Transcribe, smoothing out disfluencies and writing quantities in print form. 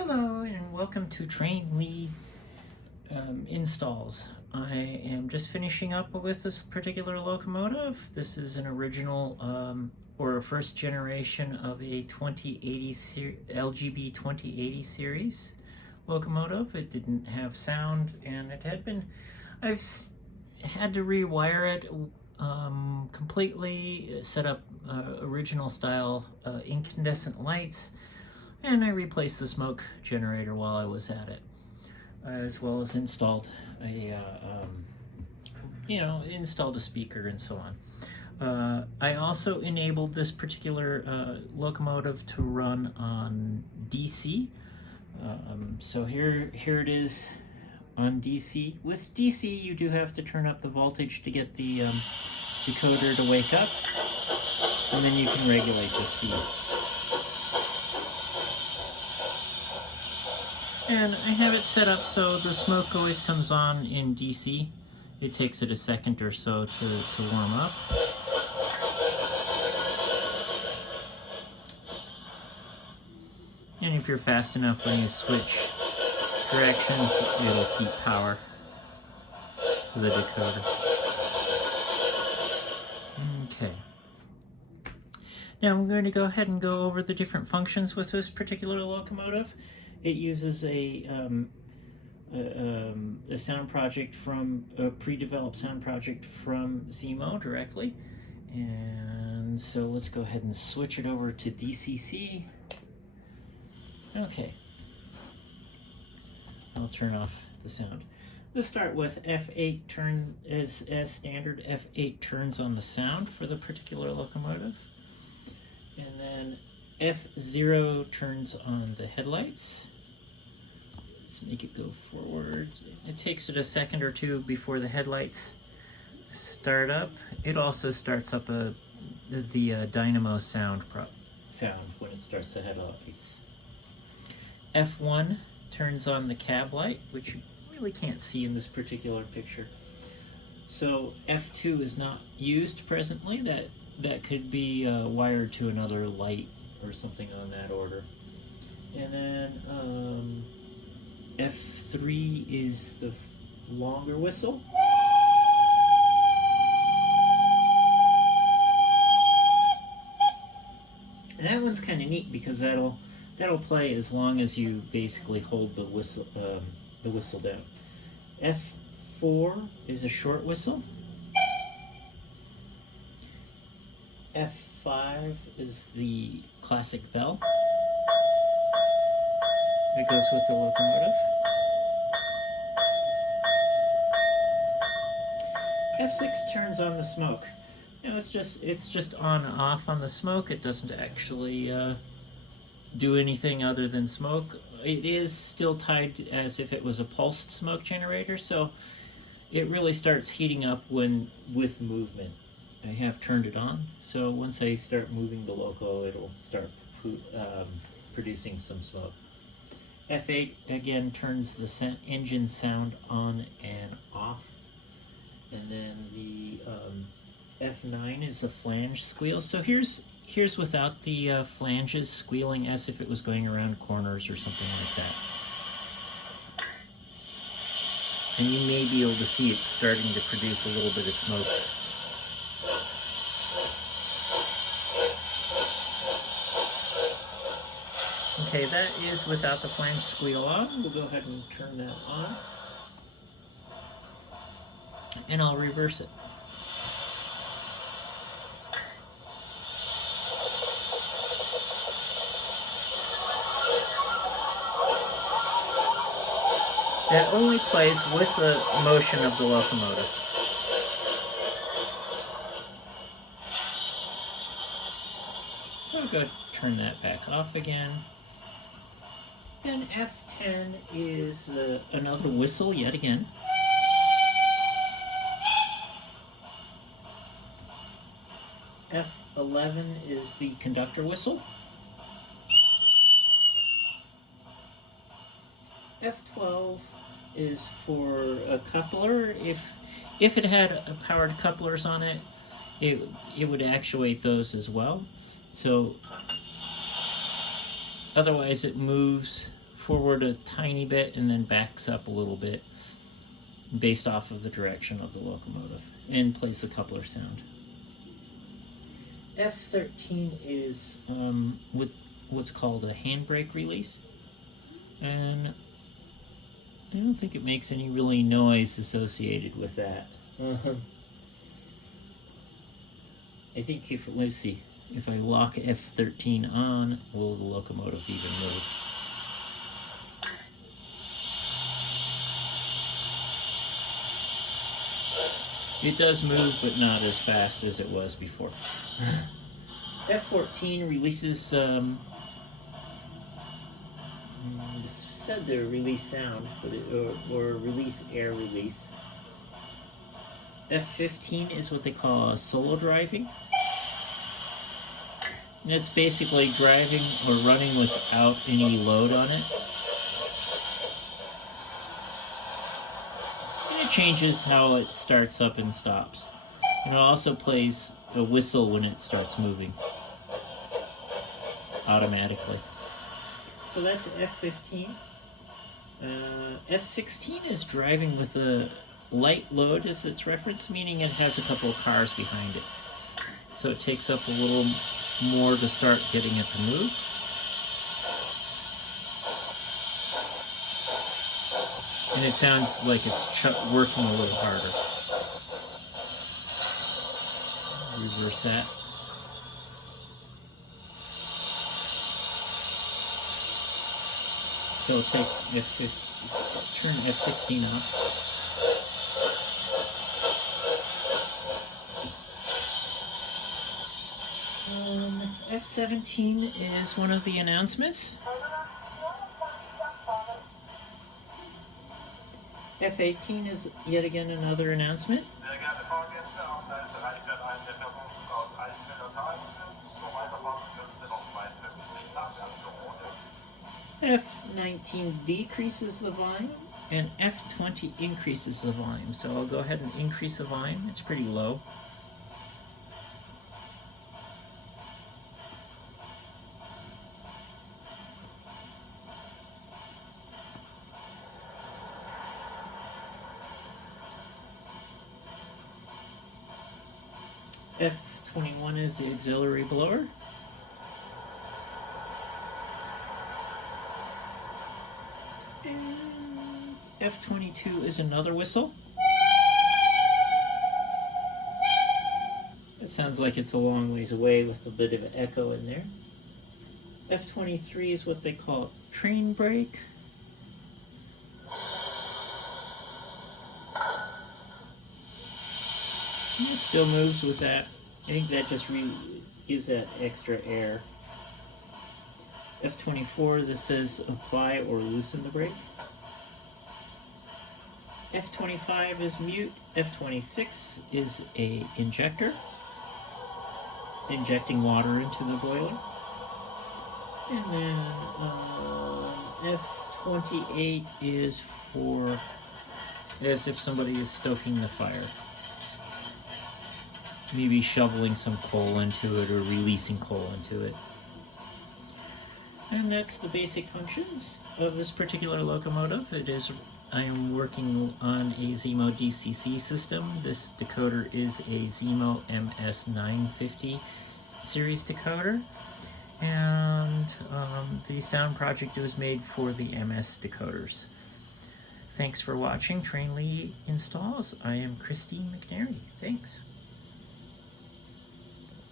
Hello and welcome to Train Lead installs. I am just finishing up with this particular locomotive. This is an original or a first generation of a 2080 LGB 2080 series locomotive. It didn't have sound and I've had to rewire it completely, set up original style incandescent lights, and I replaced the smoke generator while I was at it, as well as installed installed a speaker and so on. I also enabled this particular locomotive to run on DC. So here it is on DC. With DC, you do have to turn up the voltage to get the decoder to wake up, and then you can regulate the speed. And I have it set up so the smoke always comes on in DC. It takes it a second or so to warm up. And if you're fast enough when you switch directions, it'll keep power for the decoder. Okay. Now I'm going to go ahead and go over the different functions with this particular locomotive. It uses a sound project from a pre-developed sound project from Zimo directly, and so let's go ahead and switch it over to DCC. Okay, I'll turn off the sound. Let's start with F8 turn as standard. F8 turns on the sound for the particular locomotive, and then F0 turns on the headlights. Let's make it go forward. It takes it a second or two before the headlights start up. It also starts up the dynamo sound when it starts the headlights. F1 turns on the cab light, which you really can't see in this particular picture. So F2 is not used presently. That could be wired to another light or something on that order. And then F3 is the longer whistle. And that one's kind of neat because that'll play as long as you basically hold the whistle down. F4 is a short whistle. F5 is the classic bell that goes with the locomotive. F6 turns on the smoke. Now it's just on and off on the smoke. It doesn't actually do anything other than smoke. It is still tied as if it was a pulsed smoke generator, so it really starts heating up with movement. I have turned it on, so once I start moving the loco, it'll start producing some smoke. F8 again turns the engine sound on and off, and then the F9 is a flange squeal. So here's without the flanges squealing as if it was going around corners or something like that. And you may be able to see it starting to produce a little bit of smoke. Okay, that is without the flange squeal on. We'll go ahead and turn that on. And I'll reverse it. That only plays with the motion of the locomotive. So I'll go turn that back off again. Then F10 is another whistle yet again. F11 is the conductor whistle. F12 is for a coupler. If it had powered couplers on it, it would actuate those as well. So otherwise it moves forward a tiny bit and then backs up a little bit based off of the direction of the locomotive, and plays the coupler sound. F13 is with what's called a handbrake release, and I don't think it makes any really noise associated with that. I think let's see, if I lock F13 on, will the locomotive even move? It does move, but not as fast as it was before. F14 releases, it said the release sound, but or release air release. F15 is what they call solo driving. And it's basically driving or running without any load on it. And it changes how it starts up and stops. And it also plays a whistle when it starts moving automatically. So that's F15. F16 is driving with a light load as its reference, meaning it has a couple of cars behind it. So it takes up a little more to start getting it to move. And it sounds like it's working a little harder. Reverse that. So we'll take F15, turn F16 off. F17 is one of the announcements. F18 is yet again another announcement. F19 decreases the volume, and F20 increases the volume. So I'll go ahead and increase the volume. It's pretty low. F21 is the auxiliary blower. And F22 is another whistle. It sounds like it's a long ways away with a bit of echo in there. F23 is what they call train brake. And it still moves with that. I think that just gives that extra air. F24, this says apply or loosen the brake. F25 is mute. F26 is a injector, injecting water into the boiler. And then F28 is for as if somebody is stoking the fire. Maybe shoveling some coal into it or releasing coal into it. And that's the basic functions of this particular locomotive. I am working on a Zimo DCC system. This decoder is a Zimo MS950 series decoder. And the sound project was made for the MS decoders. Thanks for watching Trainly Installs. I am Christine McNary. Thanks.